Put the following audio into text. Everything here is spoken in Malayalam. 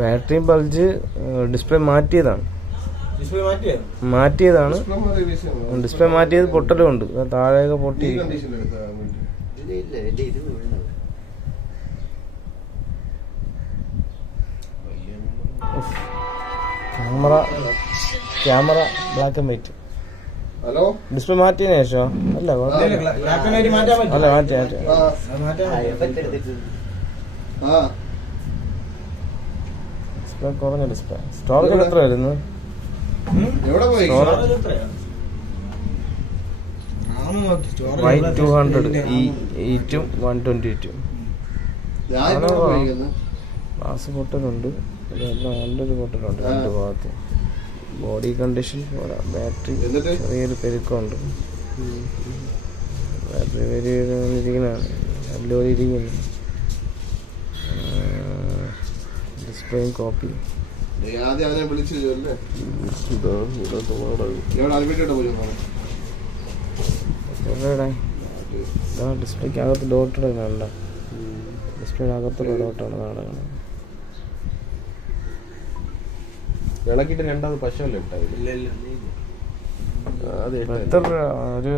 ബാറ്ററി ബൾജ് ഡിസ്പ്ലേ മാറ്റിയതാണ്. ഡിസ്പ്ലേ മാറ്റിയത് പൊട്ടലും ഉണ്ട്, താഴെയൊക്കെ പൊട്ടി. Camera black and white. ഡിസ്പ്ലേ മാറ്റിയതിനു ശേഷം അല്ല മാറ്റി ഡിസ്പ്ലേ കുറഞ്ഞ ഡിസ്പ്ലേ. സ്റ്റോറേജ് എത്ര വരുന്നു? Y200 E2 128. ഗ്ലാസ് പൊട്ടലുണ്ട്, നല്ലൊരു പൊട്ടലുണ്ട് രണ്ട് ഭാഗത്ത്. ബോഡി കണ്ടീഷൻ പോരാ, ബാറ്ററി ചെറിയൊരു പെരുക്കമുണ്ട്. ബാറ്ററി ഇരിക്കുന്നതാണ്, എല്ലാം ഇരിക്കുന്നു. ഡിസ്പ്ലേയും കോപ്പി. ഡിസ്പ്ലേക്ക് അകത്ത് ഡോട്ട് ഇടുന്നുണ്ട, ഡിസ്പ്ലേ അകത്തുള്ള ഡോട്ടാണ് നാടകം. വിളക്കിട്ട് രണ്ടാമത് പശുവല്ലേ എത്ര രൂപ? ഒരു